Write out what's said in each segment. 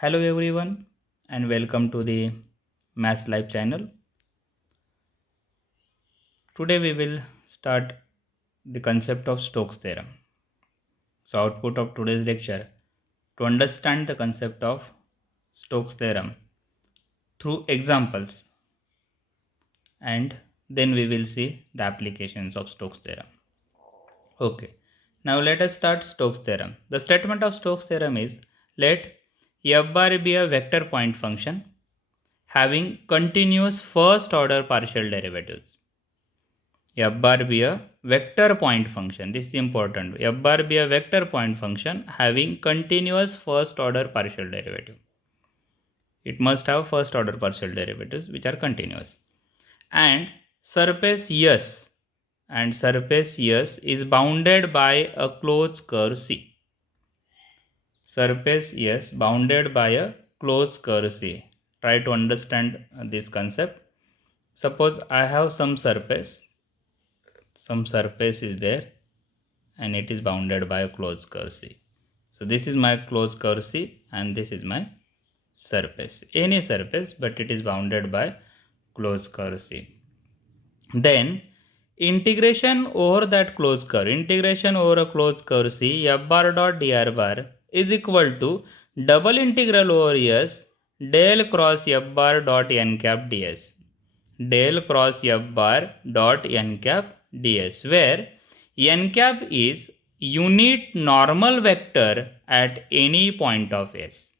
Hello everyone and welcome to the Maths Live channel. Today we will start the concept of Stokes theorem. So output of today's lecture to understand the concept of Stokes theorem through examples, and then we will see the applications of Stokes theorem. Okay. Now let us start Stokes theorem. The statement of Stokes theorem is let f bar be a vector point function having continuous first order partial derivatives. F bar be a vector point function. This is important. F bar be a vector point function having continuous first order partial derivative. It must have first order partial derivatives which are continuous. And surface S is bounded by a closed curve C. Surface S bounded by a closed curve C. Try to understand this concept. Suppose I have some surface is there and it is bounded by a closed curve C. So this is my closed curve C and this is my surface. Any surface, but it is bounded by closed curve C. Then integration over that closed curve, integration over a closed curve C, f bar dot dr bar is equal to double integral over S del cross f bar dot n cap ds. Del cross f bar dot n cap ds, where n cap is unit normal vector at any point of S.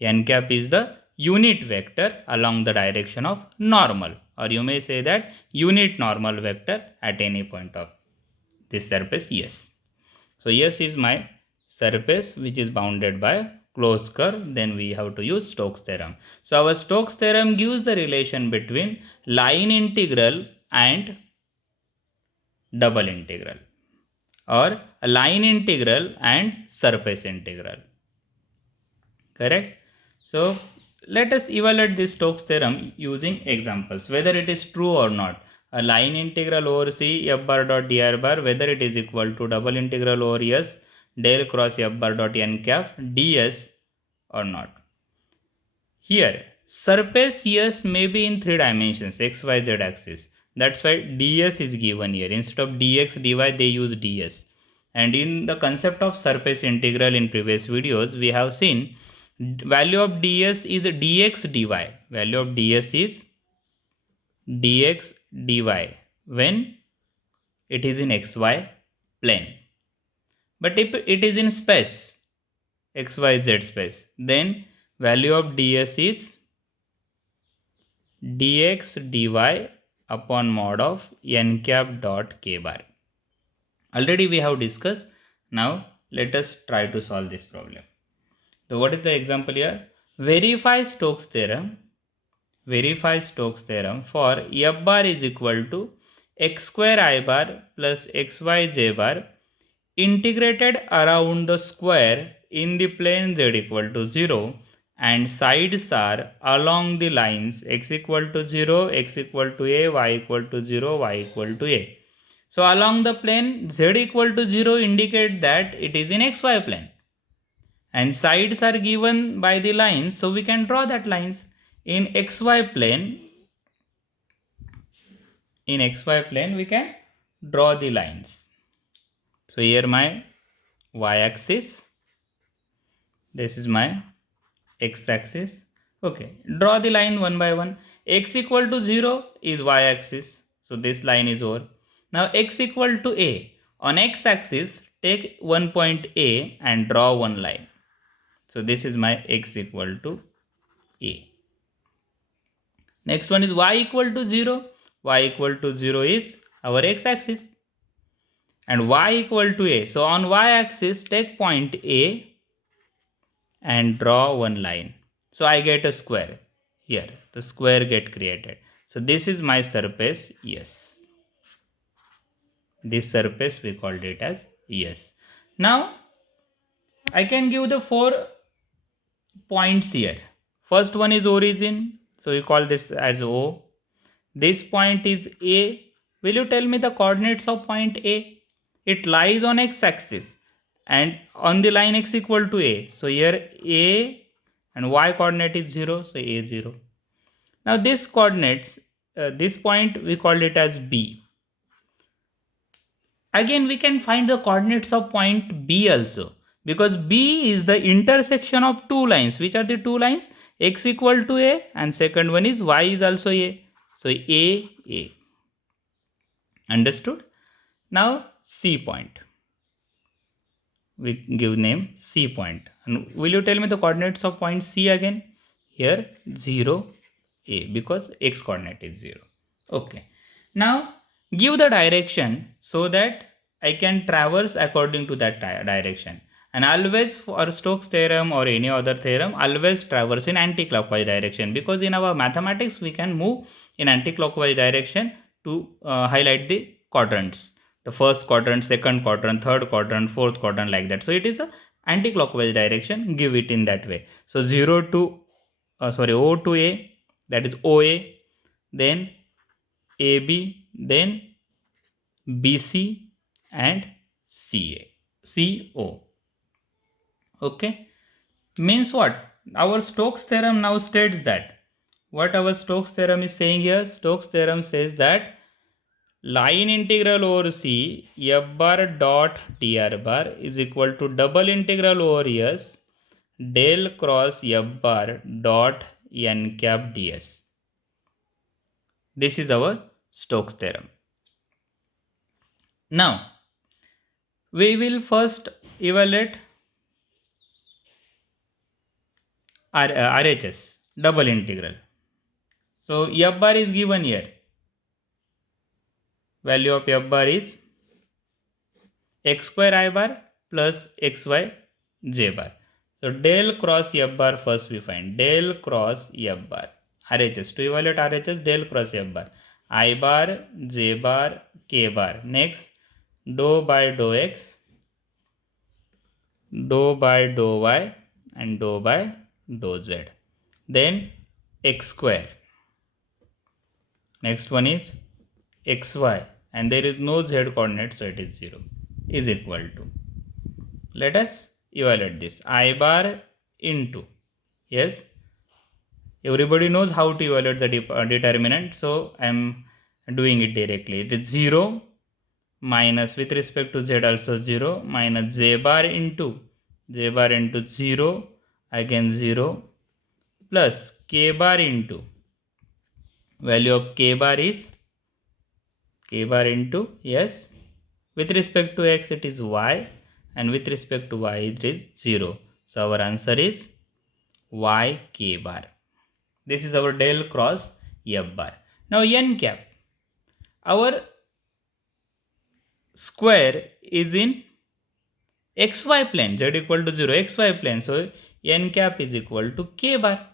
N cap is the unit vector along the direction of normal, or you may say that unit normal vector at any point of this surface S. So S is my surface which is bounded by closed curve. Then we have to use Stokes theorem. So our Stokes theorem gives the relation between line integral and double integral, or a line integral and surface integral. Correct? So let us evaluate this Stokes theorem using examples, whether it is true or not. A line integral over C f bar dot dr bar, whether it is equal to double integral over S del cross f bar dot n cap ds or not. Here, surface S may be in 3 dimensions, x, y, z axis. That's why ds is given here. Instead of dx, dy, they use ds. And in the concept of surface integral in previous videos, we have seen value of ds is dx dy. Value of ds is dx dy when it is in xy plane. But if it is in space, xyz space, then value of ds is dx dy upon mod of n cap dot k bar. Already we have discussed. Now let us try to solve this problem. So what is the example here? Verify Stokes theorem for f bar is equal to x square I bar plus xyj bar integrated around the square in the plane z equal to 0, and sides are along the lines x equal to 0, x equal to a, y equal to 0, y equal to a. So along the plane z equal to 0 indicate that it is in xy plane, and sides are given by the lines, so we can draw that lines in xy plane. In xy plane we can draw the lines. So here my y-axis, this is my x-axis. Okay, draw the line one by one. X equal to 0 is y-axis, so this line is over. Now x equal to a, on x-axis take one point A and draw one line. So this is my x equal to a. Next one is y equal to 0. Y equal to 0 is our x-axis and y equal to a. So on y-axis take point A and draw one line. So I get a square here. The square get created. So this is my surface S. This surface we called it as S. Now I can give the 4 points here. First one is origin. So we call this as O. This point is A. Will you tell me the coordinates of point A? It lies on x-axis and on the line x equal to A. So here A and y coordinate is 0, so a 0. Now this coordinates, this point we called it as B. Again we can find the coordinates of point B also, because B is the intersection of two lines. Which are the two lines? X equal to A, and second one is y is also A. So A. Understood? Now C point. We give name C point. And will you tell me the coordinates of point C again? Here 0, A, because x coordinate is 0. Okay. Now give the direction so that I can traverse according to that direction. And always for Stokes theorem or any other theorem, always traverse in anti-clockwise direction, because in our mathematics we can move in anti-clockwise direction to highlight the quadrants. The first quadrant, second quadrant, third quadrant, fourth quadrant, like that. So it is a anti-clockwise direction. Give it in that way. So 0 to O to A, that is OA, then AB, then BC, and CO. Okay, means what? Our Stokes theorem now states that, what our Stokes theorem is saying here? Stokes theorem says that line integral over C f bar dot dr bar is equal to double integral over S del cross f bar dot n cap ds. This is our Stokes theorem. Now we will first evaluate RHS, double integral. So f bar is given here. Value of f bar is x square I bar plus xy j bar. So del cross f bar first we find. Del cross f bar. RHS. To evaluate RHS, del cross f bar. I bar, j bar, k bar. Next, dou by dou x, dou by dou y, and dou by dou z. Then x square. Next one is xy, and there is no z coordinate, so it is 0, is equal to. Let us evaluate this. I bar into, yes, everybody knows how to evaluate the determinant, so I am doing it directly. It is 0 minus, with respect to z also 0, minus j bar into 0, again 0, plus k bar into, value of k bar is k bar into, yes, with respect to x it is y, and with respect to y it is 0. So our answer is y k bar. This is our del cross f bar. Now n cap. Our square is in xy plane, z equal to 0, xy plane. So n cap is equal to k bar.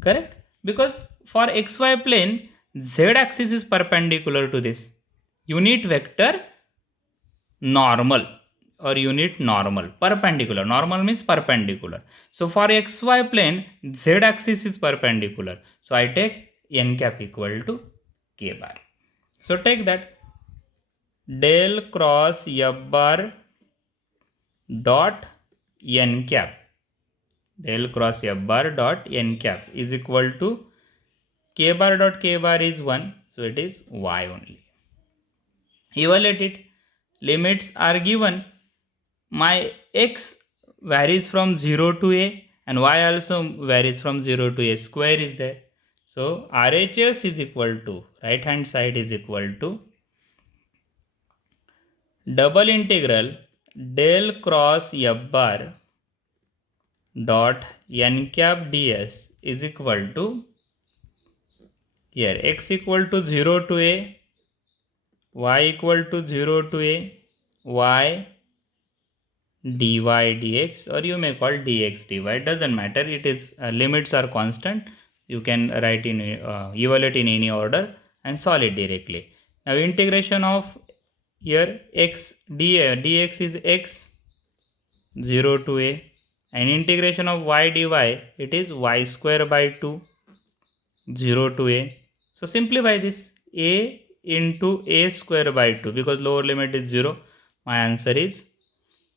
Correct? Because for xy plane, z axis is perpendicular to this unit vector normal, or unit normal. Perpendicular. Normal means perpendicular. So for xy plane, z axis is perpendicular. So I take n cap equal to k bar. So take that del cross f bar dot n cap. Del cross f bar dot n cap is equal to k bar dot k bar is 1. So it is y only. Evaluate it. Limits are given. My x varies from 0 to a, and y also varies from 0 to a. Square is there. So RHS is equal to, right hand side is equal to double integral del cross f bar dot n cap ds is equal to, here x equal to 0 to a, y equal to 0 to a, y dy dx, or you may call dx dy, it doesn't matter. It is limits are constant. You can write in evaluate in any order and solve it directly. Now integration of here x dx is x 0 to a, and integration of y dy, it is y square by 2 0 to a. So simplify this, a into a square by 2, because lower limit is 0. My answer is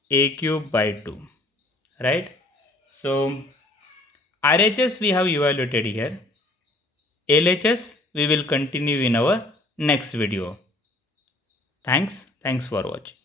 a cube by 2, right? So RHS we have evaluated here. LHS we will continue in our next video. Thanks for watching.